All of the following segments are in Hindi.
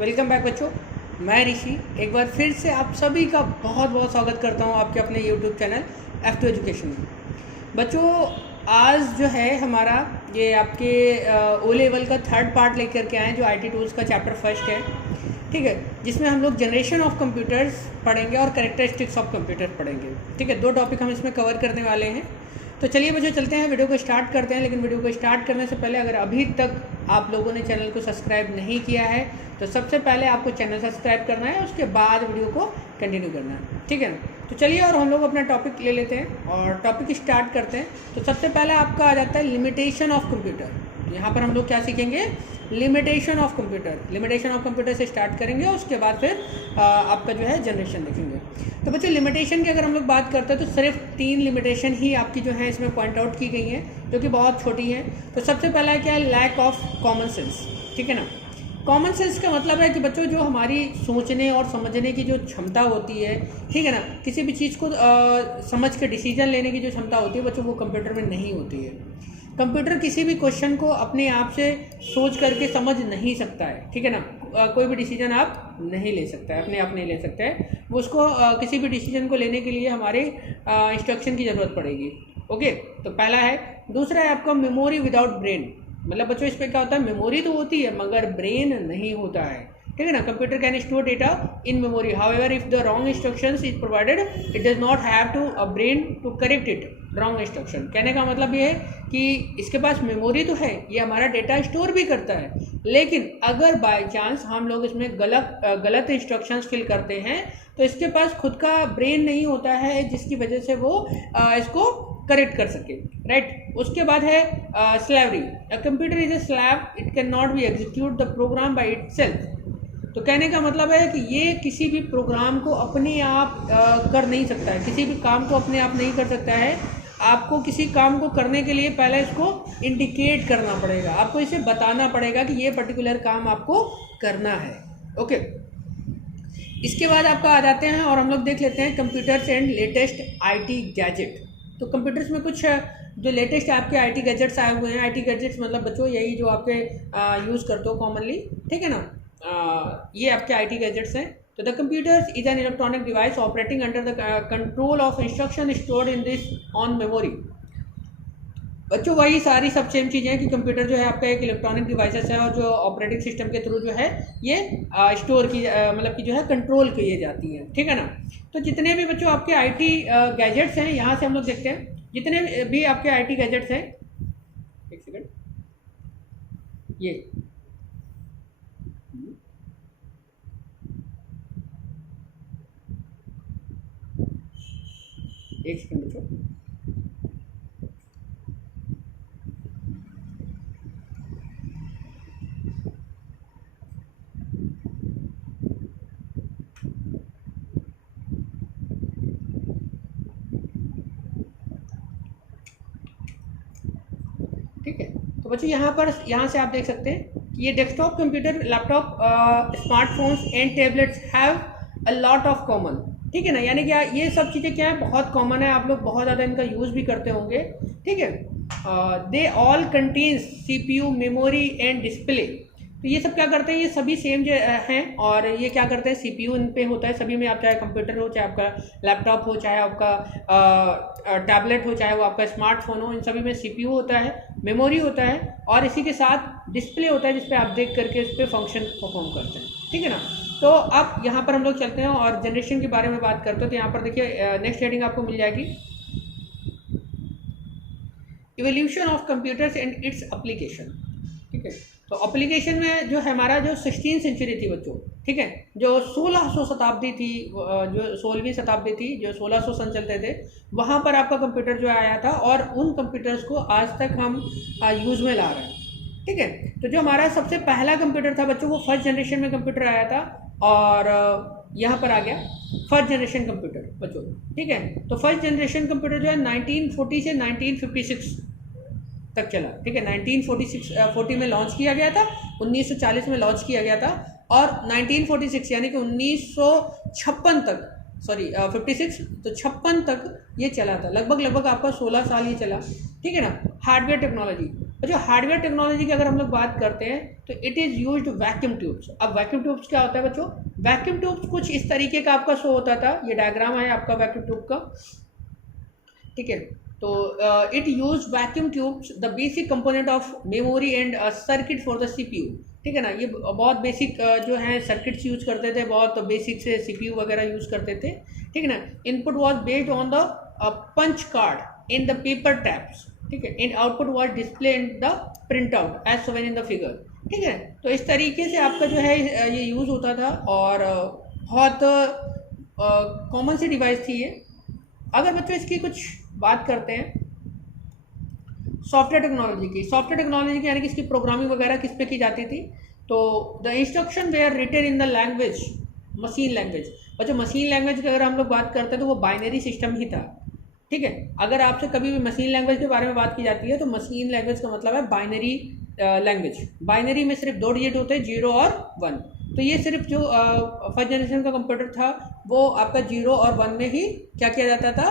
वेलकम बैक बच्चों। मैं ऋषि एक बार फिर से आप सभी का बहुत बहुत स्वागत करता हूं आपके अपने यूट्यूब चैनल F2 एजुकेशन में। बच्चों आज जो है हमारा ये आपके ओ लेवल का थर्ड पार्ट लेकर के आए जो आईटी टूल्स का चैप्टर फर्स्ट है, ठीक है, जिसमें हम लोग जनरेशन ऑफ कंप्यूटर्स पढ़ेंगे और कैरेक्टरिस्टिक्स ऑफ कंप्यूटर पढ़ेंगे। ठीक है, दो टॉपिक हम इसमें कवर करने वाले हैं। तो चलिए बच्चों चलते हैं, वीडियो को स्टार्ट करते हैं। लेकिन वीडियो को स्टार्ट करने से पहले अगर अभी तक आप लोगों ने चैनल को सब्सक्राइब नहीं किया है तो सबसे पहले आपको चैनल सब्सक्राइब करना है, उसके बाद वीडियो को कंटिन्यू करना है, ठीक है ना। तो चलिए और हम लोग अपना टॉपिक ले लेते हैं और टॉपिक स्टार्ट करते हैं। तो सबसे पहले आपका आ जाता है लिमिटेशन ऑफ कंप्यूटर। यहाँ पर हम लोग क्या सीखेंगे? Limitation of computer. Limitation of computer से स्टार्ट करेंगे, उसके बाद फिर आपका जो है जनरेशन देखेंगे। तो बच्चों लिमिटेशन की अगर हम लोग बात करते हैं तो सिर्फ 3 लिमिटेशन ही आपकी जो है इसमें पॉइंट आउट की गई हैं, जो कि बहुत छोटी हैं। तो सबसे पहला क्या है? लैक ऑफ कॉमन सेंस, ठीक है ना। कॉमन सेंस का मतलब है कि बच्चों जो हमारी सोचने और समझने की जो क्षमता होती है, ठीक है ना, किसी भी चीज़ को समझ के डिसीजन लेने की जो क्षमता होती है बच्चों वो कंप्यूटर में नहीं होती है। कंप्यूटर किसी भी क्वेश्चन को अपने आप से सोच करके समझ नहीं सकता है, ठीक है ना। कोई भी डिसीजन आप नहीं ले सकता है, अपने आप नहीं ले सकता है वो। उसको किसी भी डिसीजन को लेने के लिए हमारे इंस्ट्रक्शन की ज़रूरत पड़ेगी। ओके, तो पहला है। दूसरा है आपका मेमोरी विदाउट ब्रेन। मतलब बच्चों इस पर क्या होता है? मेमोरी तो होती है मगर ब्रेन नहीं होता है, ठीक है ना। Computer can store data in memory, however if the wrong instructions is provided it does not have to a brain to correct it wrong instruction. कहने का मतलब ये है कि इसके पास मेमोरी तो है, ये हमारा डेटा स्टोर भी करता है, लेकिन अगर बाय चांस हम लोग इसमें गलत इंस्ट्रक्शंस फिल करते हैं तो इसके पास खुद का ब्रेन नहीं होता है, जिसकी वजह से वो इसको करेक्ट कर सके, राइट। उसके बाद है slavery. A computer is a slave, it can not be execute the program by itself. तो कहने का मतलब है कि ये किसी भी प्रोग्राम को अपने आप कर नहीं सकता है, किसी भी काम को अपने आप नहीं कर सकता है। आपको किसी काम को करने के लिए पहले इसको इंडिकेट करना पड़ेगा, आपको इसे बताना पड़ेगा कि ये पर्टिकुलर काम आपको करना है। ओके, इसके बाद आपका आ जाते हैं और हम लोग देख लेते हैं computers and latest IT gadget. तो कंप्यूटर्स में कुछ जो लेटेस्ट आपके आईटी गैजेट्स आए हुए हैं। आईटी गैजेट्स मतलब बच्चों यही जो आपके यूज़ करते हो कॉमनली, ठीक है ना। ये आपके आईटी गैजेट्स हैं। तो the computers is an electronic device operating under the control of instruction stored in this on memory. बच्चों वही सारी सब सेम चीज़ें हैं कि कंप्यूटर जो है आपका एक इलेक्ट्रॉनिक डिवाइसेस है और जो ऑपरेटिंग सिस्टम के थ्रू जो है ये स्टोर की मतलब कि जो है कंट्रोल की जाती है, ठीक है ना। तो जितने भी बच्चों आपके आईटी गैजेट्स हैं, यहाँ से हम लोग देखते हैं जितने भी आपके आईटी गैजेट्स हैं। एक सेकेंड, ये एक सेकेंड बच्चों, ठीक है। तो बच्चों यहाँ से आप देख सकते हैं कि ये desktop computer, laptop, smartphones and tablets have a lot of common, ठीक है ना। यानी क्या ये सब चीज़ें क्या है? बहुत कॉमन है, आप लोग बहुत ज़्यादा इनका यूज़ भी करते होंगे, ठीक है। They all contains CPU, memory and display. तो ये सब क्या करते हैं? ये सभी सेम हैं और ये क्या करते हैं? CPU इन पे होता है सभी में। आप चाहे कंप्यूटर हो, चाहे आपका लैपटॉप हो, चाहे आपका टैबलेट हो, चाहे वो आपका स्मार्टफोन हो, इन सभी में CPU होता है, मेमोरी होता है और इसी के साथ डिस्प्ले होता है जिस पे आप देख करके इस पर फंक्शन परफॉर्म करते हैं, ठीक है ना। तो अब यहाँ पर हम लोग चलते हैं और जनरेशन के बारे में बात करते हैं। तो यहाँ पर देखिए नेक्स्ट हेडिंग आपको मिल जाएगी, evolution of computers and its application, ठीक है। तो एप्लीकेशन में जो है हमारा जो 16वीं सेंचुरी थी बच्चों, ठीक है, जो 1600 शताब्दी थी, जो 16वीं शताब्दी थी, जो 1600 सन चलते थे, वहाँ पर आपका कंप्यूटर जो आया था और उन कंप्यूटर्स को आज तक हम यूज़ में ला रहे हैं, ठीक है। तो जो हमारा सबसे पहला कंप्यूटर था बच्चों वो फर्स्ट जनरेशन में कंप्यूटर आया था और यहाँ पर आ गया फर्स्ट जनरेशन कंप्यूटर बच्चों, ठीक है। तो फर्स्ट जनरेशन कंप्यूटर जो है 1940 से 1956 तक चला, ठीक है। 1940 में लॉन्च किया गया था, 1940 में लॉन्च किया गया था और 1946 यानी कि 1956 तक, सॉरी 56, तो 56 तक ये चला था। लगभग आपका 16 साल ही चला, ठीक है ना। हार्डवेयर टेक्नोलॉजी, जो हार्डवेयर टेक्नोलॉजी की अगर हम लोग बात करते हैं तो it is used vacuum tubes. अब वैक्यूम ट्यूब्स क्या होता है बच्चों? वैक्यूम ट्यूब्स कुछ इस तरीके का आपका शो होता था, ये डायग्राम है आपका वैक्यूम ट्यूब का, ठीक है। तो it use vacuum tubes the basic component of memory and circuit for the CPU, ठीक है ना। ये बहुत बेसिक जो है सर्किट्स यूज करते थे, बहुत बेसिक से सीपीयू वगैरह यूज करते थे, ठीक है ना। Input was based on the punch card in the paper tapes, ठीक है, and output was display in the print out as shown in the figure, ठीक है। तो इस तरीके से आपका जो है ये यूज़ होता था और बहुत कॉमन सी डिवाइस थी ये। अगर बच्चों इसकी कुछ बात करते हैं सॉफ्टवेयर टेक्नोलॉजी की, सॉफ्टवेयर टेक्नोलॉजी की यानी कि इसकी प्रोग्रामिंग वगैरह किस पे की जाती थी? तो the instruction were written in the language machine language. और जो मशीन लैंग्वेज की अगर हम लोग बात करते हैं तो वो बाइनरी सिस्टम ही था, ठीक है। अगर आपसे कभी भी मशीन लैंग्वेज के बारे में बात की जाती है तो मशीन लैंग्वेज का मतलब है बाइनरी लैंग्वेज। बाइनरी में सिर्फ 2 डिजिट होते हैं, 0 और 1। तो ये सिर्फ जो फर्स्ट जनरेशन का कंप्यूटर था वो आपका 0 और 1 में ही क्या किया जाता था,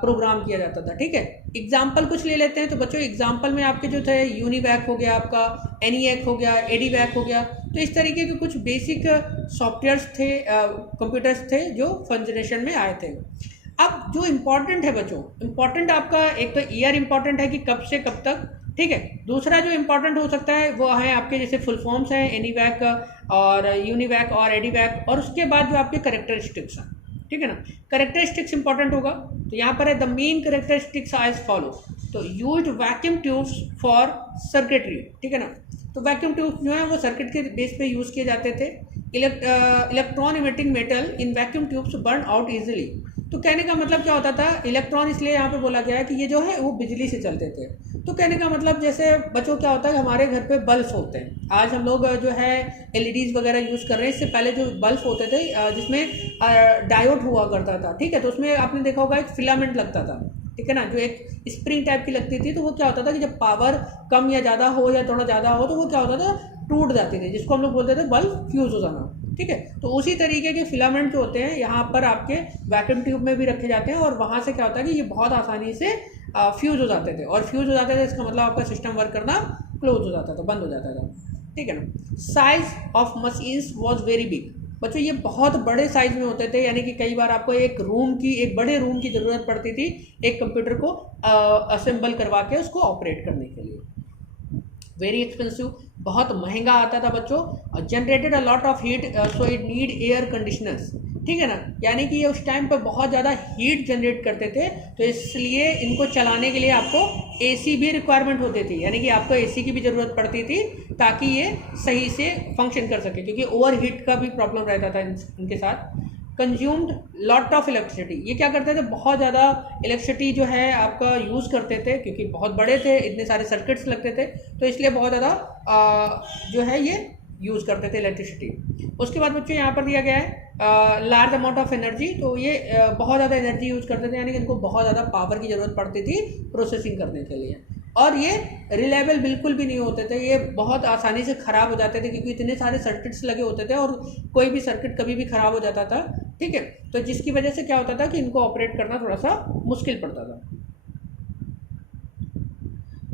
प्रोग्राम किया जाता था, ठीक है। एग्जाम्पल कुछ ले लेते हैं तो बच्चों एग्जाम्पल में आपके जो थे यूनिवैक हो गया, आपका एनीवैक हो गया, एडीवैक हो गया। तो इस तरीके के कुछ बेसिक सॉफ्टवेयर्स थे, कंप्यूटर्स थे जो फर्स्ट जनरेशन में आए थे। अब जो इम्पोर्टेंट है बच्चों, इम्पोर्टेंट आपका एक तो ईयर इम्पोर्टेंट है कि कब से कब तक, ठीक है। दूसरा जो इम्पोर्टेंट हो सकता है वो है आपके जैसे फुल फॉर्म्स हैं एनीवैक और यूनिवैक और एडीवैक, और उसके बाद जो आपके करेक्टरिस्टिक्स हैं, ठीक है ना। करेक्टरिस्टिक्स इंपॉर्टेंट होगा तो यहाँ पर है the main characteristics are as follow. तो used vacuum tubes for circuitry, ठीक है ना। तो वैक्यूम ट्यूब्स जो है वो सर्किट के बेस पे यूज़ किए जाते थे। Electron emitting metal in vacuum tubes burn out easily. तो कहने का मतलब क्या होता था, इलेक्ट्रॉन इसलिए यहाँ पे बोला गया है कि ये जो है वो बिजली से चलते थे। तो कहने का मतलब जैसे बच्चों क्या होता है, हमारे घर पे बल्ब होते हैं, आज हम लोग जो है एलईडीज़ वगैरह यूज़ कर रहे हैं, इससे पहले जो बल्ब होते थे जिसमें डायोड हुआ करता था, ठीक है। तो उसमें आपने देखा होगा एक फिलामेंट लगता था, ठीक है ना, जो एक स्प्रिंग टाइप की लगती थी। तो वो क्या होता था कि जब पावर कम या ज़्यादा हो या थोड़ा ज़्यादा हो तो वो क्या होता था, टूट जाती थी, जिसको हम लोग बोलते थे बल्ब फ्यूज़ हो जाना, ठीक है। तो उसी तरीके के फिलामेंट जो होते हैं यहाँ पर आपके वैक्यूम ट्यूब में भी रखे जाते हैं और वहाँ से क्या होता है कि ये बहुत आसानी से फ्यूज़ हो जाते थे। और फ्यूज़ हो जाते थे इसका मतलब आपका सिस्टम वर्क करना क्लोज हो जाता था, बंद हो जाता था, ठीक है ना। Size of machines was very big. बच्चों ये बहुत बड़े साइज में होते थे, यानी कि कई बार आपको एक बड़े रूम की ज़रूरत पड़ती थी एक कंप्यूटर को असेंबल करवा के उसको ऑपरेट करने के लिए। वेरी एक्सपेंसिव, बहुत महंगा आता था बच्चों। Generated a lot of heat so it need air conditioners, ठीक है ना। यानी कि ये उस टाइम पर बहुत ज़्यादा हीट जनरेट करते थे, तो इसलिए इनको चलाने के लिए आपको एसी भी रिक्वायरमेंट होती थी, यानी कि आपको एसी की भी ज़रूरत पड़ती थी ताकि ये सही से फंक्शन कर सके, क्योंकि ओवर हीट का भी प्रॉब्लम रहता था इनके साथ। कंज्यूम्ड लॉट ऑफ इलेक्ट्रिसिटी, ये क्या करते थे, बहुत ज़्यादा इलेक्ट्रिसिटी जो है आपका यूज़ करते थे, क्योंकि बहुत बड़े थे, इतने सारे सर्किट्स लगते थे, तो इसलिए बहुत ज़्यादा जो है ये यूज़ करते थे इलेक्ट्रिसिटी। उसके बाद बच्चों यहाँ पर दिया गया है लार्ज अमाउंट ऑफ एनर्जी। तो ये बहुत ज़्यादा एनर्जी यूज़ करते थे, यानी कि इनको बहुत ज़्यादा पावर की ज़रूरत पड़ती थी प्रोसेसिंग करने के लिए। और ये रिलायबल बिल्कुल भी नहीं होते थे, ये बहुत आसानी से ख़राब हो जाते थे, क्योंकि इतने सारे सर्किट्स लगे होते थे और कोई भी सर्किट कभी भी ख़राब हो जाता था, ठीक है। तो जिसकी वजह से क्या होता था कि इनको ऑपरेट करना थोड़ा सा मुश्किल पड़ता था।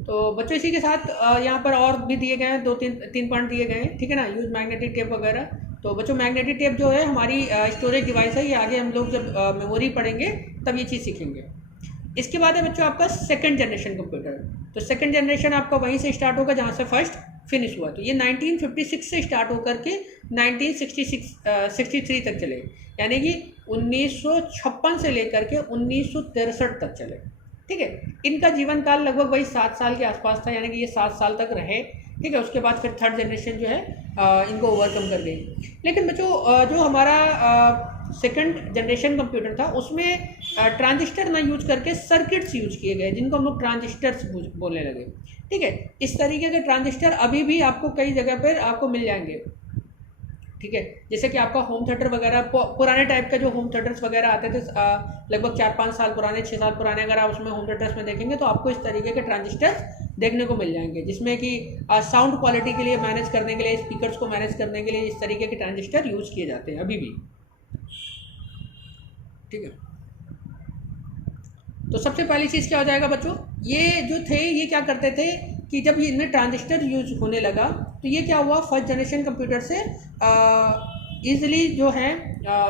तो बच्चों इसी के साथ यहाँ पर और भी दिए गए हैं, 2-3 पॉइंट दिए गए हैं, ठीक है ना। यूज़ मैग्नेटिक टेप वगैरह। तो बच्चों मैग्नेटिक टेप जो है हमारी स्टोरेज डिवाइस है, ये आगे हम लोग जब मेमोरी पढ़ेंगे तब ये चीज़ सीखेंगे। इसके बाद है बच्चों आपका सेकंड जनरेशन कंप्यूटर। तो सेकंड जनरेशन आपका वहीं से स्टार्ट होगा जहाँ से फर्स्ट फिनिश हुआ। तो ये 1956 से स्टार्ट होकर के 1963 तक चले, यानी कि 1956 से लेकर के 1963 तक चले, ठीक है। इनका जीवन काल लगभग वही 7 साल के आसपास था, यानी कि ये 7 साल तक रहे, ठीक है। उसके बाद फिर थर्ड जनरेशन जो है इनको ओवरकम कर गई। लेकिन बच्चों जो हमारा सेकंड जनरेशन कंप्यूटर था उसमें ट्रांजिस्टर ना यूज करके सर्किट्स यूज किए गए, जिनको हम लोग ट्रांजिस्टर्स बोलने लगे, ठीक है। इस तरीके के ट्रांजिस्टर अभी भी आपको कई जगह पर आपको मिल जाएंगे, ठीक है। जैसे कि आपका होम थिएटर वगैरह, पुराने टाइप का जो होम थिएटर्स वगैरह आते थे लगभग 4-5 साल पुराने, 6 साल पुराने, अगर आप उसमें होम थिएटर्स में देखेंगे तो आपको इस तरीके के ट्रांजिस्टर्स देखने को मिल जाएंगे, जिसमें कि साउंड क्वालिटी के लिए मैनेज करने के लिए, स्पीकर्स को मैनेज करने के लिए इस तरीके के ट्रांजिस्टर यूज़ किए जाते हैं अभी भी, ठीक है। तो सबसे पहली चीज़ क्या हो जाएगा बच्चों, ये जो थे ये क्या करते थे, कि जब ये इनमें ट्रांजिस्टर यूज होने लगा तो ये क्या हुआ, फर्स्ट जनरेशन कंप्यूटर से ईजिली जो है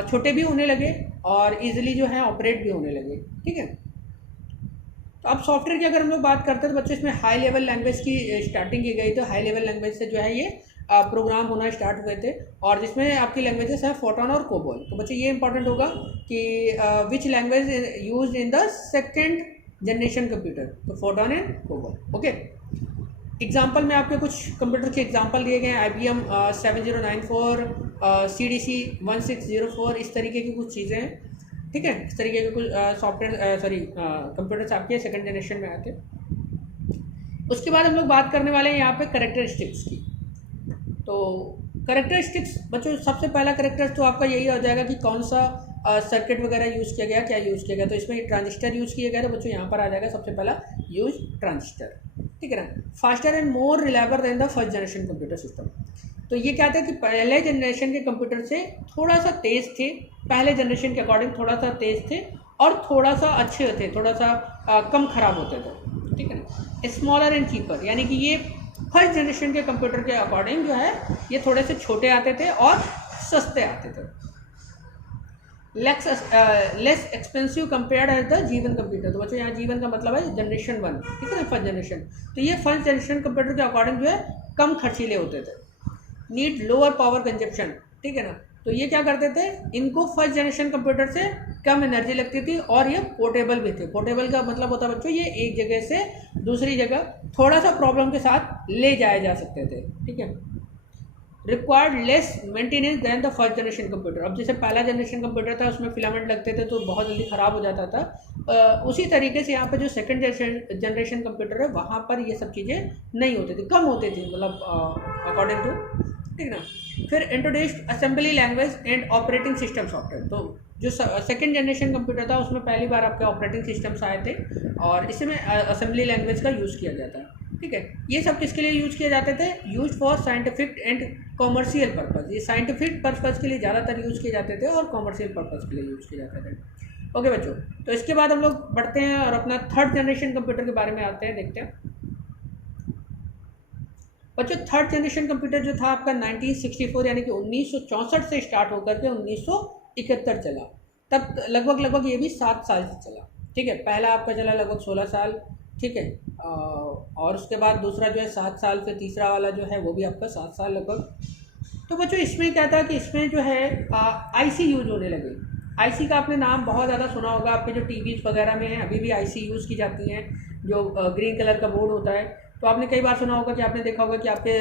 छोटे भी होने लगे और ईजिली जो है ऑपरेट भी होने लगे। ठीक है, तो अब सॉफ्टवेयर की अगर हम लोग बात करते हैं तो बच्चों इसमें हाई लेवल लैंग्वेज की स्टार्टिंग की गई। तो हाई लेवल लैंग्वेज से जो है ये प्रोग्राम होना स्टार्ट हुए थे और जिसमें आपकी लैंग्वेजेस हैं फोटोन और कोबोल। तो बच्चों ये इंपॉर्टेंट होगा कि which language use in the second generation computer, तो Fortran and COBOL. Okay, example में आपके कुछ कंप्यूटर के एग्जाम्पल दिए गए हैं, IBM 7094, CDC 1604, इस तरीके की कुछ चीज़ें हैं। ठीक है, इस तरीके के कुछ सॉफ्टवेयर कंप्यूटर्स आपके सेकंड जनरेशन में आते हैं। उसके बाद हम लोग बात करने वाले हैं यहाँ पे कैरेक्टरिस्टिक्स की। तो कैरेक्टरिस्टिक्स बच्चों सबसे पहला कैरेक्टर तो आपका यही हो जाएगा कि कौन सा सर्किट वगैरह यूज़ किया गया, क्या यूज़ किया गया। तो इसमें ट्रांजिस्टर यूज़ किया गया, तो बच्चों यहाँ पर आ जाएगा सबसे पहला यूज ट्रांजिस्टर। ठीक है ना, faster and more reliable then the first generation computer system. तो ये क्या था कि पहले जनरेशन के कंप्यूटर से थोड़ा सा तेज़ थे, पहले जनरेशन के अकॉर्डिंग थोड़ा सा तेज़ थे और थोड़ा सा अच्छे थे, थोड़ा सा कम ख़राब होते थे। ठीक है ना, स्मॉलर एंड चीपर, यानी कि ये फर्स्ट जनरेशन के कंप्यूटर के अकॉर्डिंग जो है ये थोड़े से छोटे आते थे और सस्ते आते थे। Less expensive compared as the G1 computer. तो बच्चों यहाँ G1 का मतलब है जनरेशन 1। ठीक है ना, फर्स्ट जनरेशन। तो ये फर्स्ट जनरेशन कंप्यूटर के अकॉर्डिंग जो है कम खर्चीले होते थे, नीड लोअर पावर कंजप्शन। ठीक है ना, तो ये क्या करते थे, इनको फर्स्ट जनरेशन कंप्यूटर से कम एनर्जी लगती थी और ये पोर्टेबल भी थे। पोर्टेबल का मतलब होता है बच्चों ये एक जगह से दूसरी जगह थोड़ा सा प्रॉब्लम के साथ ले जाए जा सकते थे। ठीक है, required less maintenance than the first generation computer. अब जैसे पहला जनरेशन कंप्यूटर था उसमें फिलामेंट लगते थे तो बहुत जल्दी ख़राब हो जाता था, उसी तरीके से यहाँ पे जो सेकंड जनरेशन कंप्यूटर है वहाँ पर ये सब चीज़ें नहीं होती थी, कम होती थी, मतलब अकॉर्डिंग टू। ठीक ना, फिर introduced assembly language and operating system software. तो जो सेकंड जनरेशन कंप्यूटर था उसमें पहली बार आपके ऑपरेटिंग सिस्टम्स आए थे और इसमें असेंबली लैंग्वेज का यूज़ किया गया था। ठीक है, ये सब किसके लिए यूज़ किए जाते थे, use for scientific and commercial purpose. ये साइंटिफिक पर्पज़ के लिए ज़्यादातर यूज़ किए जाते थे और कॉमर्शियल पर्पज़ के लिए यूज़ किए जाते थे। ओके बच्चों, तो इसके बाद हम लोग बढ़ते हैं और अपना थर्ड जनरेशन कंप्यूटर के बारे में आते हैं, देखते हैं। बच्चों थर्ड जनरेशन कंप्यूटर जो था आपका 1964 यानी कि 1964 से स्टार्ट होकर के 1971 चला। तब लगभग ये भी 7 साल से चला। ठीक है, पहला आपका चला लगभग 16 साल। ठीक है, और उसके बाद दूसरा जो है 7 साल, फिर तीसरा वाला जो है वो भी आपका 7 साल लगभग। तो बच्चों इसमें क्या था कि इसमें जो है IC यूज होने लगे। IC का आपने नाम बहुत ज़्यादा सुना होगा, आपके जो टीवीज़ वगैरह में हैं अभी भी IC यूज़ की जाती हैं, जो ग्रीन कलर का बोर्ड होता है। तो आपने कई बार सुना होगा कि आपने देखा होगा कि आपके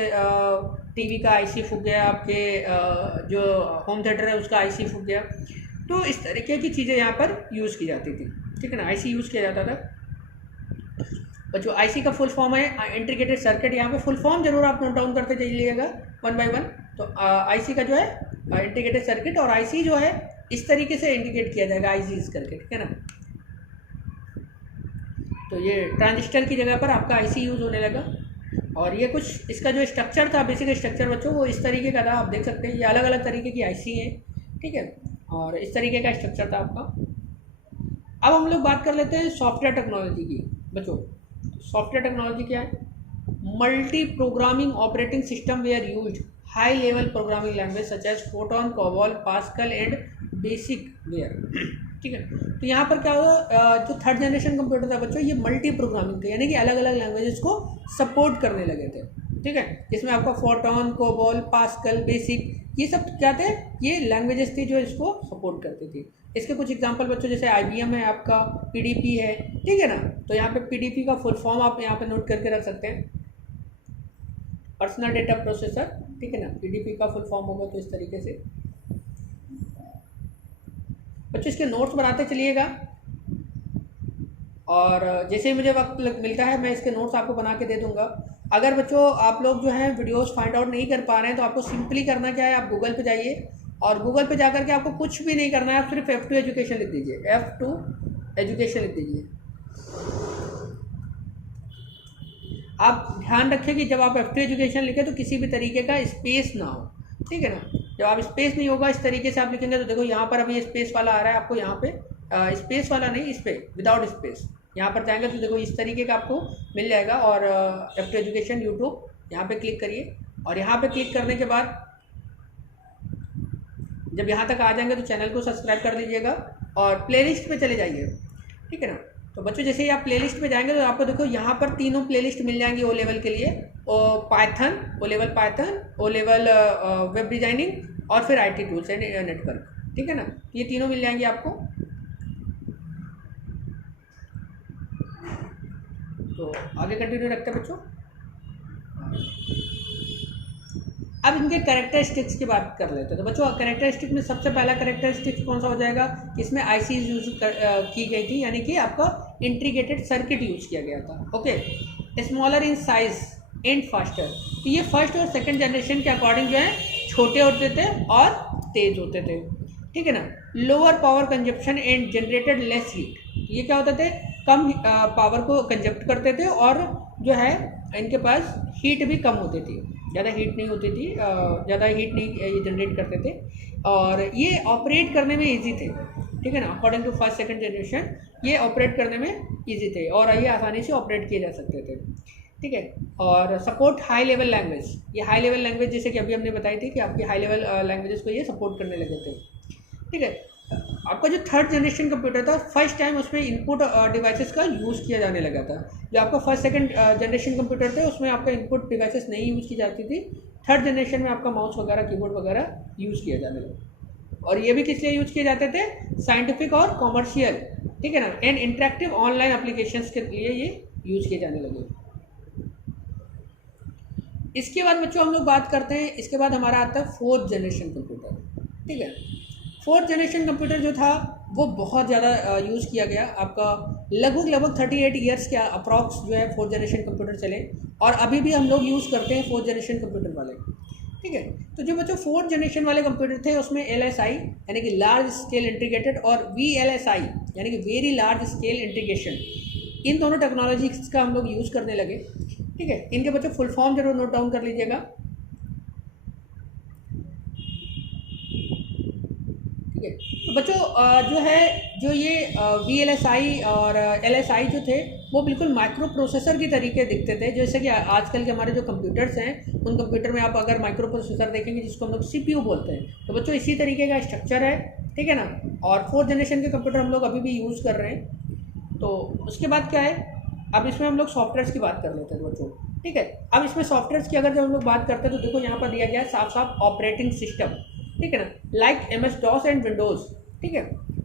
टीवी का IC फूक गया, आपके जो होम थिएटर है उसका IC फूक गया। तो इस तरीके की चीज़ें यहाँ पर यूज़ की जाती थी। ठीक है ना, IC यूज़ किया जाता था। बच्चों IC का फुल फॉर्म है इंटीग्रेटेड सर्किट। यहाँ पे फुल फॉर्म जरूर आप नोट डाउन करते जाइएगा 1 बाय 1। तो IC का जो है इंटीग्रेटेड सर्किट, और IC जो है इस तरीके से इंडिकेट किया जाएगा ICs करके। ठीक है ना, तो ये ट्रांजिस्टर की जगह पर आपका IC यूज़ होने लगा। और ये कुछ इसका जो स्ट्रक्चर था, बेसिक स्ट्रक्चर बच्चों वो इस तरीके का था, आप देख सकते हैं ये अलग अलग तरीके की IC हैं। ठीक है, और इस तरीके का स्ट्रक्चर था आपका। अब हम लोग बात कर लेते हैं सॉफ्टवेयर टेक्नोलॉजी की। बच्चों सॉफ्टवेयर टेक्नोलॉजी क्या है, multi programming operating system were used high level programming language such as FORTRAN, COBOL, Pascal and BASIC were. ठीक है, तो यहाँ पर क्या हुआ, जो थर्ड जनरेशन कंप्यूटर था बच्चों ये मल्टी प्रोग्रामिंग थे, यानी कि अलग अलग लैंग्वेजेस को सपोर्ट करने लगे थे। ठीक है, जिसमें आपका फोटोन, कोबॉल, पास्कल, बेसिक ये सब क्या थे, ये लैंग्वेजेस थी जो इसको सपोर्ट करती थी। इसके कुछ एग्जांपल बच्चों जैसे IBM है, आपका PDP है। ठीक है ना, तो यहाँ पे PDP का फुल फॉर्म आप यहाँ पे नोट करके रख सकते हैं, पर्सनल डेटा प्रोसेसर। ठीक है ना, PDP का फुल फॉर्म होगा तो इस तरीके से। बच्चों इसके नोट्स बनाते चलिएगा और जैसे ही मुझे वक्त मिलता है मैं इसके नोट्स आपको बना के दे दूंगा। अगर बच्चों आप लोग जो है वीडियोस फाइंड आउट नहीं कर पा रहे हैं तो आपको सिंपली करना क्या है, आप गूगल पे जाइए और गूगल पे जाकर के आपको कुछ भी नहीं करना है, आप सिर्फ F2 एजुकेशन लिख दीजिए, F2 एजुकेशन लिख दीजिए। आप ध्यान रखें कि जब आप F2 एजुकेशन लिखें तो किसी भी तरीके का स्पेस ना हो। ठीक है ना, जब आप स्पेस नहीं होगा इस तरीके से आप लिखेंगे तो देखो यहाँ पर अभी स्पेस वाला आ रहा है आपको, यहाँ पे स्पेस वाला नहीं, इस पे विदाउट स्पेस। यहाँ पर जाएंगे तो देखो इस तरीके का आपको मिल जाएगा। और F2 एजुकेशन यूट्यूब यहाँ पे क्लिक करिए, और यहाँ पे क्लिक करने के बाद जब यहाँ तक आ जाएंगे तो चैनल को सब्सक्राइब कर लीजिएगा और प्लेलिस्ट पे चले जाइए, ठीक है ना। तो बच्चों जैसे ही आप प्लेलिस्ट पे जाएंगे तो आपको देखो यहाँ पर तीनों प्लेलिस्ट मिल जाएंगी ओ लेवल के लिए, Python, O level Python, O level web designing और फिर IT टूल्स एंड नेटवर्क, ठीक है ना। ये तीनों मिल जाएंगे आपको। तो आगे कंटिन्यू रखते हैं बच्चों। अब इनके कैरेक्टरिस्टिक्स की बात कर लेते हैं। तो बच्चों कैरेक्टरिस्टिक में सबसे पहला कैरेक्टरिस्टिक्स कौन सा हो जाएगा कि इसमें ICs यूज की गई थी, यानी कि आपका इंटीग्रेटेड सर्किट यूज किया गया था। Okay, smaller in size and faster, तो ये फर्स्ट और सेकंड जनरेशन के अकॉर्डिंग जो है छोटे होते थे और तेज होते थे, ठीक है ना। Lower power consumption and generated less heat, ये क्या होते थे, कम पावर को कंजप्ट करते थे और जो है इनके पास हीट भी कम होती थी, ज़्यादा हीट नहीं होती थी, ज़्यादा हीट नहीं ये जनरेट करते थे, और ये ऑपरेट करने में इजी थे, ठीक है ना। According to first second generation ये ऑपरेट करने में इजी थे और ये आसानी से ऑपरेट किए जा सकते थे, ठीक है। और सपोर्ट हाई लेवल लैंग्वेज, ये हाई लेवल लैंग्वेज जैसे कि अभी हमने बताई थी कि आपकी हाई लेवल लैंग्वेजेस को ये सपोर्ट करने लगे थे, ठीक है। आपका जो थर्ड जनरेशन कंप्यूटर था फर्स्ट टाइम उसमें इनपुट डिवाइसेस का यूज़ किया जाने लगा था। जो आपका फर्स्ट सेकंड जनरेशन कंप्यूटर थे उसमें आपका इनपुट डिवाइसेस नहीं यूज़ की जाती थी। थर्ड जनरेशन में आपका माउस वगैरह, कीबोर्ड वगैरह यूज़ किया जाने लगा, और ये भी किस लिए यूज़ किए जाते थे, साइंटिफिक और कॉमर्शियल, ठीक है ना, एंड इंटरेक्टिव ऑनलाइन एप्लीकेशंस के लिए ये यूज़ किए जाने लगे। इसके बाद बच्चों हम लोग बात करते हैं, इसके बाद हमारा आता है फोर्थ जनरेशन कंप्यूटर, ठीक है। फोर्थ जनरेशन कंप्यूटर जो था वो बहुत ज़्यादा यूज़ किया गया, आपका लगभग 38 ईयर्स के अप्रॉक्स जो है फोर्थ जनरेशन कंप्यूटर चले, और अभी भी हम लोग यूज़ करते हैं फोर्थ जनरेशन कंप्यूटर वाले, ठीक है। तो जो बच्चों फोर्थ जनरेशन वाले कंप्यूटर थे उसमें LSI यानी कि लार्ज स्केल इंटीग्रेटेड और VLSI यानी कि वेरी लार्ज स्केल इंटीग्रेशन, इन दोनों टेक्नोलॉजीज का हम लोग यूज़ करने लगे, ठीक है। इनके बच्चों फुल फॉर्म जरूर नोट डाउन कर लीजिएगा, ठीक है। तो बच्चों जो है जो ये VLSI और LSI जो थे वो बिल्कुल माइक्रो प्रोसेसर की तरीके दिखते थे, जैसे कि आजकल के हमारे जो कंप्यूटर्स हैं उन कंप्यूटर में आप अगर माइक्रो प्रोसेसर देखेंगे जिसको हम लोग CPU बोलते हैं, तो बच्चों इसी तरीके का स्ट्रक्चर है, ठीक है ना। और फोर्थ जनरेशन के कंप्यूटर हम लोग अभी भी यूज़ कर रहे हैं। तो उसके बाद क्या है, अब इसमें हम लोग सॉफ्टवेयर्स की बात कर लेते हैं बच्चों, ठीक है। अब इसमें सॉफ्टवेयर्स की अगर जब हम लोग बात करते हैं तो देखो यहाँ पर दिया गया है साफ साफ ऑपरेटिंग सिस्टम, ठीक है ना, लाइक MS-DOS एंड विंडोज़, ठीक है।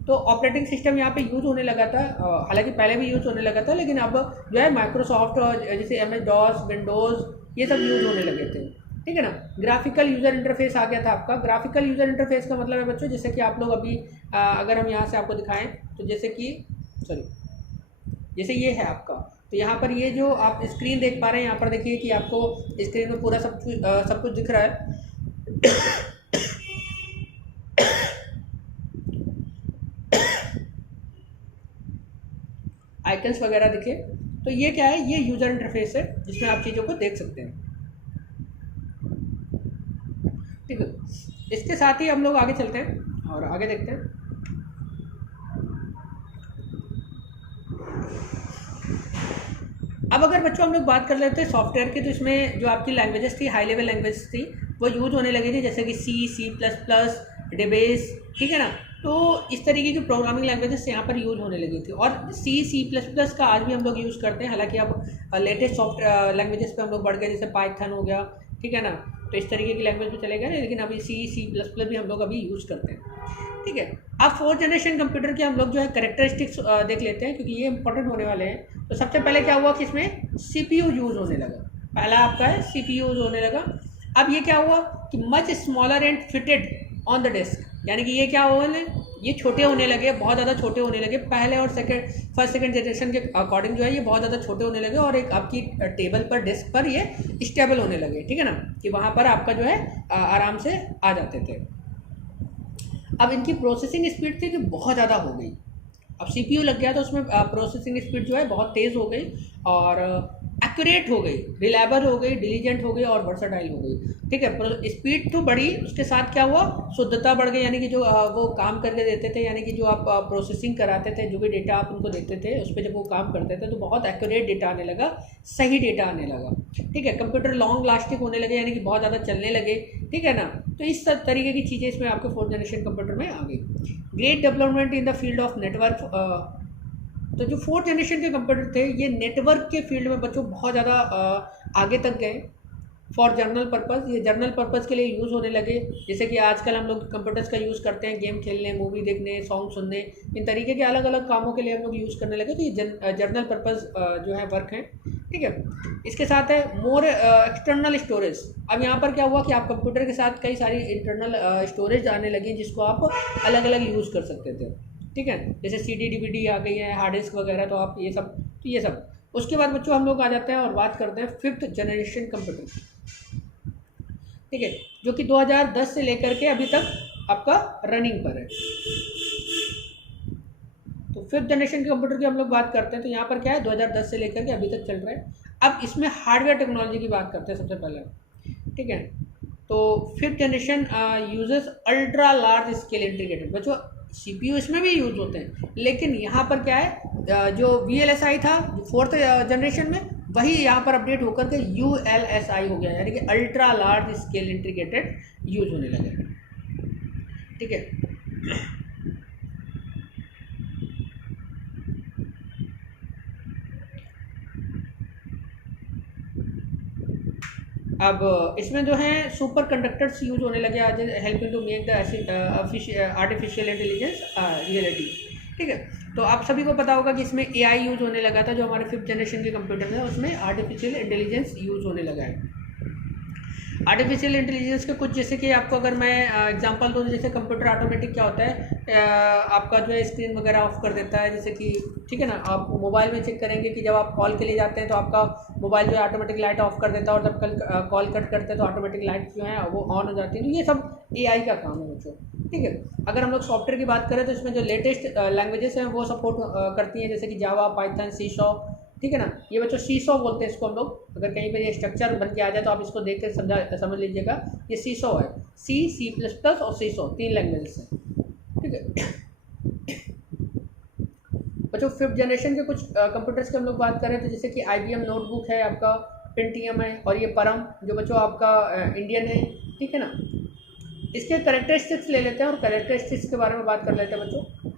तो ऑपरेटिंग सिस्टम यहाँ पे यूज़ होने लगा था, हालांकि पहले भी यूज़ होने लगा था, लेकिन अब जो है माइक्रोसॉफ्ट जैसे MS-DOS, विंडोज़ ये सब यूज़ होने लगे थे, ठीक है ना। ग्राफिकल यूज़र इंटरफेस आ गया था आपका। ग्राफिकल यूज़र इंटरफेस का मतलब है बच्चों जैसे कि आप लोग अभी अगर हम यहाँ से आपको दिखाएँ तो जैसे ये है आपका, तो यहाँ पर ये जो आप स्क्रीन देख पा रहे हैं, यहाँ पर देखिए कि आपको स्क्रीन में पूरा सब कुछ दिख रहा है। आइकन्स वगैरह दिखे, तो ये क्या है, ये यूज़र इंटरफेस है जिसमें आप चीज़ों को देख सकते हैं, ठीक है। इसके साथ ही हम लोग आगे चलते हैं और आगे देखते हैं। अब अगर बच्चों हम लोग बात कर लेते हैं सॉफ्टवेयर की, तो इसमें जो आपकी लैंग्वेजेस थी, हाई लेवल लैंग्वेज थी, वो यूज़ होने लगी थी, जैसे कि C++, डेबेस, ठीक है ना। तो इस तरीके की प्रोग्रामिंग लैंग्वेजेस यहाँ पर यूज़ होने लगी थी, और C++ का आज भी हम लोग यूज़ करते हैं। हालांकि अब लेटेस्ट सॉफ्ट लैंग्वेजेस पे हम लोग बढ़ गए, जैसे पाइथन हो गया, ठीक है ना, तो इस तरीके की लैंग्वेज पे चले गए, लेकिन अभी C++ भी हम लोग अभी यूज़ करते हैं, ठीक है। अब फोर्थ जनरेशन कंप्यूटर के हम लोग जो है कैरेक्टरिस्टिक्स देख लेते हैं, क्योंकि ये इंपॉर्टेंट होने वाले हैं। तो सबसे पहले क्या हुआ कि इसमें CPU यूज़ होने लगा, पहला आपका है CPU यूज़ होने लगा। अब ये क्या हुआ कि much smaller and fitted on the desk, यानी कि ये क्या हुआ, ये छोटे होने लगे, बहुत ज़्यादा छोटे होने लगे। पहले और फर्स्ट सेकंड जनरेशन के अकॉर्डिंग जो है ये बहुत ज़्यादा छोटे होने लगे, और एक आपकी टेबल पर, डेस्क पर ये स्टेबल होने लगे, ठीक है ना, कि वहाँ पर आपका जो है आराम से आ जाते थे। अब इनकी प्रोसेसिंग स्पीड थी जो बहुत ज़्यादा हो गई। अब CPU लग गया तो उसमें प्रोसेसिंग स्पीड जो है बहुत तेज़ हो गई, और एक्यूरेट हो गई, रिलायबल हो गई, डिलीजेंट हो गई और वर्सटाइल हो गई। ठीक है, स्पीड तो बढ़ी, उसके साथ क्या हुआ, शुद्धता बढ़ गई, यानी कि जो वो काम करके देते थे, यानी कि जो आप प्रोसेसिंग कराते थे, जो भी डेटा आप उनको देते थे उस पर जब वो काम करते थे तो बहुत एक्यूरेट डेटा आने लगा, सही डेटा आने लगा। ठीक है, कंप्यूटर लॉन्ग लास्टिंग होने लगे, यानी कि बहुत ज़्यादा चलने लगे। ठीक है ना, तो इस सब तरीके की चीज़ें इसमें आपके 4th जनरेशन कंप्यूटर में आ गई। Great development in the field of network. तो जो 4th जनरेशन के कंप्यूटर थे ये नेटवर्क के फील्ड में बच्चों बहुत ज़्यादा आगे तक गए। फॉर जर्नल पर्पज़, ये जर्नल पर्पज़ के लिए यूज़ होने लगे। जैसे कि आजकल हम लोग कंप्यूटर्स का यूज़ करते हैं गेम खेलने, मूवी देखने, सॉन्ग सुनने, इन तरीके के अलग अलग कामों के लिए हम लोग यूज़ करने लगे। तो ये जर्नल पर्पज़ जो है वर्क है। ठीक है, इसके साथ है मोर एक्सटर्नल स्टोरेज। अब यहाँ पर क्या हुआ कि आप कंप्यूटर के साथ कई सारी इंटरनल स्टोरेज आने लगी जिसको आप अलग अलग यूज़ कर सकते थे। ठीक है, जैसे CD DVD आ गई है, हार्ड डिस्क वगैरह, तो आप ये सब। उसके बाद बच्चों हम लोग आ जाते हैं और बात करते हैं 5th जनरेशन कंप्यूटर। ठीक है, जो कि 2010 से लेकर के अभी तक आपका रनिंग पर है। तो 5th जनरेशन के कंप्यूटर की हम लोग बात करते हैं तो यहाँ पर क्या है, 2010 से लेकर के अभी तक चल रहा है। अब इसमें हार्डवेयर टेक्नोलॉजी की बात करते हैं सबसे पहले। ठीक है, तो 5th generation uses ultra large scale integrated. बच्चों CPU इसमें भी यूज होते हैं, लेकिन यहाँ पर क्या है, जो VLSI था 4th जनरेशन में, वही यहाँ पर अपडेट होकर के ULSI हो गया, यानी कि ultra large scale integrated use होने लगे। ठीक है, अब इसमें जो है सुपर कंडक्टर्स यूज होने लगे आज, helping to make the artificial intelligence reality. ठीक है, तो आप सभी को पता होगा कि इसमें AI यूज होने लगा था। जो हमारे 5th जनरेशन के कंप्यूटर है उसमें आर्टिफिशियल इंटेलिजेंस यूज होने लगा है। आर्टिफिशियल इंटेलिजेंस के कुछ, जैसे कि आपको अगर मैं एग्जांपल दूँ, जैसे कंप्यूटर ऑटोमेटिक क्या होता है, आपका जो है स्क्रीन वगैरह ऑफ कर देता है। जैसे कि ठीक है ना, आप मोबाइल में चेक करेंगे कि जब आप कॉल के लिए जाते हैं तो आपका मोबाइल जो है ऑटोमेटिक लाइट ऑफ कर देता है, और जब कॉल कट करते हैं तो ऑटोमेटिक लाइट जो है वो ऑन हो जाती है। तो ये सब AI का काम है बच्चों। ठीक है, अगर हम लोग सॉफ्टवेयर की बात करें तो इसमें जो लेटेस्ट लैंग्वेजेस हैं वो सपोर्ट करती हैं, जैसे कि जावा, पाइथन, C#। ठीक है ना, ये बच्चों C#, बोलते हैं इसको हम लोग। अगर कहीं पे ये स्ट्रक्चर बन के आ जाए तो आप इसको देख कर समझ लीजिएगा, ये C# है। C++ और C#, 3 लैंग्वेजेस हैं। ठीक है बच्चों, 5th जनरेशन के कुछ कंप्यूटर्स की हम लोग बात करें तो जैसे कि IBM नोटबुक है आपका, पेंटियम है, और ये परम जो बच्चों आपका इंडियन है। ठीक है ना, इसके कैरेक्टरिस्टिक्स ले लेते हैं और कैरेक्टरिस्टिक्स के बारे में बात कर लेते हैं बच्चों।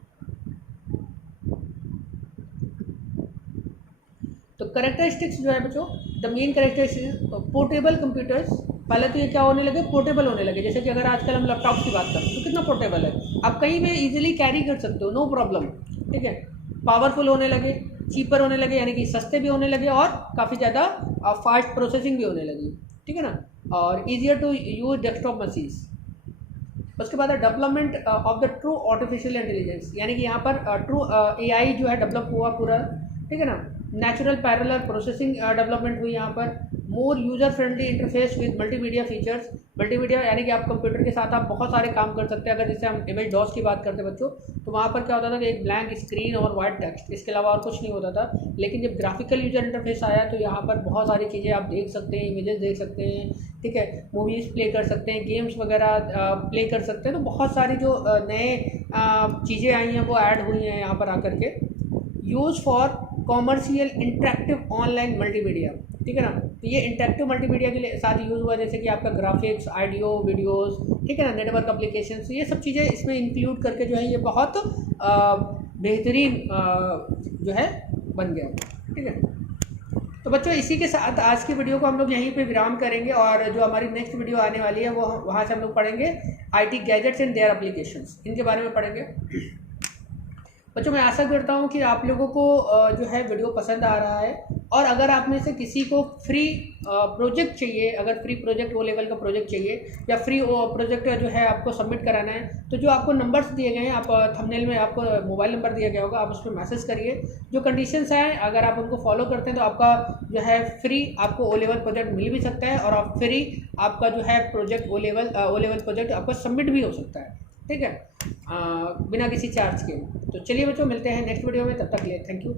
तो कैरेक्टरिस्टिक्स जो है बच्चों, the main characteristics portable computers. पहले तो ये क्या होने लगे, पोर्टेबल होने लगे। जैसे कि अगर आजकल हम लैपटॉप की बात करें तो कितना पोर्टेबल है, आप कहीं भी इजीली कैरी कर सकते हो, नो प्रॉब्लम। ठीक है, पावरफुल होने लगे, चीपर होने लगे, यानी कि सस्ते भी होने लगे, और काफ़ी ज़्यादा फास्ट प्रोसेसिंग भी होने लगी। ठीक है ना, और easier to use desktop machines. उसके बाद है development of the true artificial intelligence, यानी कि यहाँ पर ट्रू AI जो है डेवलप हुआ पूरा। ठीक है ना, नेचुरल पैरेलल प्रोसेसिंग डेवलपमेंट हुई यहाँ पर। More user friendly interface with multimedia features. Multimedia यानी कि आप कंप्यूटर के साथ आप बहुत सारे काम कर सकते हैं। अगर जैसे हम इमेज डॉस की बात करते हैं बच्चों, तो वहाँ पर क्या होता था कि एक ब्लैंक स्क्रीन और वाइट टेक्स्ट, इसके अलावा और कुछ नहीं होता था। लेकिन जब ग्राफिकल यूजर इंटरफेस आया तो यहाँ पर बहुत सारी चीज़ें आप देख सकते हैं, इमेजेस देख सकते हैं। ठीक है, मूवीज़ प्ले कर सकते हैं, गेम्स वगैरह प्ले कर सकते हैं। तो बहुत सारी जो नए चीज़ें आई हैं वो ऐड हुई हैं यहाँ पर आकर के। Use for commercial interactive online multimedia. ठीक है ना, तो ये इंटरेक्टिव मल्टीमीडिया के लिए साथ यूज़ हुआ, जैसे कि आपका ग्राफिक्स, ऑडियो, वीडियोस। ठीक है ना, नेटवर्क एप्लीकेशन, ये सब चीज़ें इसमें इंक्लूड करके जो है ये बहुत बेहतरीन जो है बन गया। ठीक है, तो बच्चों इसी के साथ आज की वीडियो को हम लोग यहीं पे विराम करेंगे, और जो हमारी नेक्स्ट वीडियो आने वाली है वो वहाँ से हम लोग पढ़ेंगे IT gadgets and their applications, इनके बारे में पढ़ेंगे। बच्चों मैं आशा करता हूँ कि आप लोगों को जो है वीडियो पसंद आ रहा है, और अगर आप में से किसी को फ्री प्रोजेक्ट चाहिए, अगर फ्री प्रोजेक्ट वो लेवल का प्रोजेक्ट चाहिए, या फ्री प्रोजेक्ट जो है आपको सबमिट कराना है, तो जो आपको नंबर्स दिए गए हैं, आप थंबनेल में आपको मोबाइल नंबर दिया गया होगा, आप उस पर मैसेज करिए। जो कंडीशंस हैं अगर आप उनको फॉलो करते हैं तो आपका जो है फ्री आपको O लेवल प्रोजेक्ट मिल भी सकता है, और आप फ्री आपका जो है प्रोजेक्ट O लेवल प्रोजेक्ट आपका सबमिट भी हो सकता है। ठीक है, बिना किसी चार्ज के। तो चलिए बच्चों, मिलते हैं नेक्स्ट वीडियो में, तब तक के लिए थैंक यू।